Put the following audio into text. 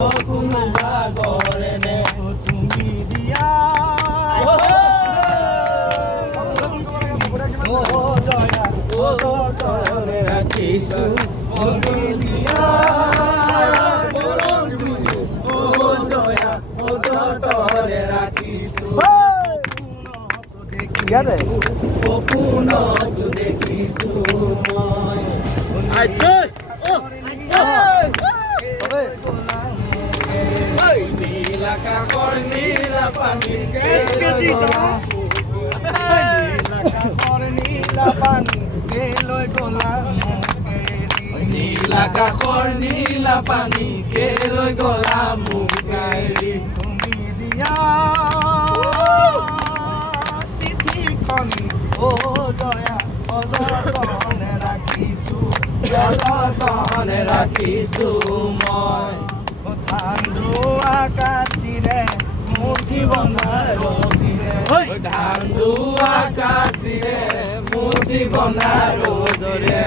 কোনোবা গড়ে নে তুমি দিয়া জয়া তলে ৰাখিছো তুমি দিয়া জয়া তলে ৰাখিছো সপোনতো দেখিছো মই নীলাকাশৰ নীলা পানী নীলাকাশৰ নীলা পানী লৈ গলা নীলাকাশৰ নীলা পানী লৈ গলা মোক এৰি তুমি দিয়া চিঠিখনি জয়া অযতনে ৰাখিছো যতনে ৰাখিছো মই ধান্দু আকাশিৰে মুঠি বন্ধা ৰছীৰে ধান্দু আকাশিৰে মুঠি বন্ধা ৰছীৰে